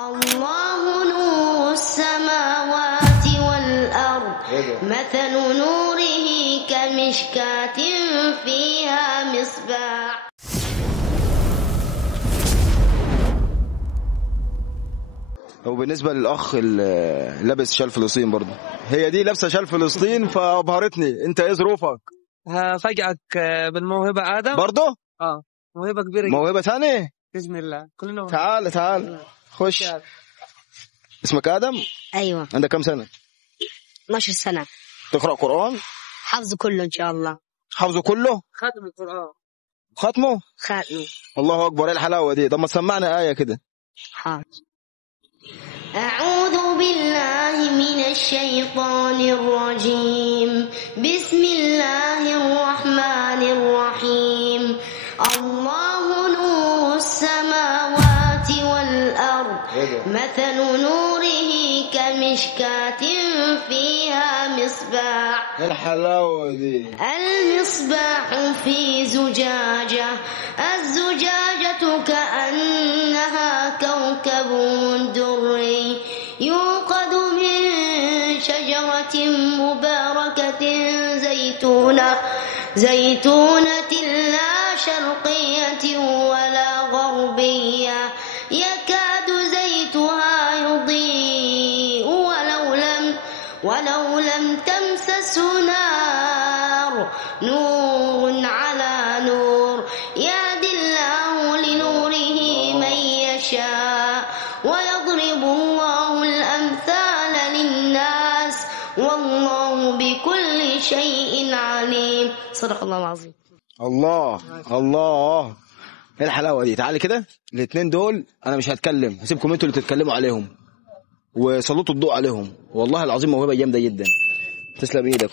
الله نور السماوات والأرض مثل نوره كمشكاة فيها مصباح. وبالنسبة للأخ اللي لابس شال فلسطين برضه، هي دي لابسة شال فلسطين فأبهرتني. أنت إيه ظروفك؟ هفاجئك بالموهبة آدم برضه؟ موهبة كبيرة جدا. موهبة ثانية؟ بإذن الله كلنا. تعال خش. اسمك آدم؟ أيوة. عندك كم سنة؟ 12 سنة. تقرأ قرآن؟ حفظ كله إن شاء الله. حفظه كله؟ ختم القرآن. ختمه؟ خاتمه. الله أكبر، إيه الحلاوة دي؟ طب ما تسمعنا آية كده. حاضر. أعوذ بالله من الشيطان الرجيم. بسم الله الرحمن الرحيم. الله نور السماوات والأرض مثل نوره كمشكاة فيها مصباح. الحلاوة دي. المصباح في زجاجة، الزجاجة كأنها كوكب دري يوقد من شجرة مباركة زيتونة لا شرقية ولا غربية يكاد زيتها يضيء ولو لم تمسسه نار، نور على نور يهدي الله لنوره من يشاء ويضرب الله الأمثال للناس والله بكل شيء عليم. صدق الله العظيم. الله ايه الحلاوه دي؟ تعالي كده. الاثنين دول انا مش هتكلم، هسيبكم انتوا اللي تتكلموا عليهم وسلطوا الضوء عليهم. والله العظيم موهبه جامده جدا. تسلم ايدك.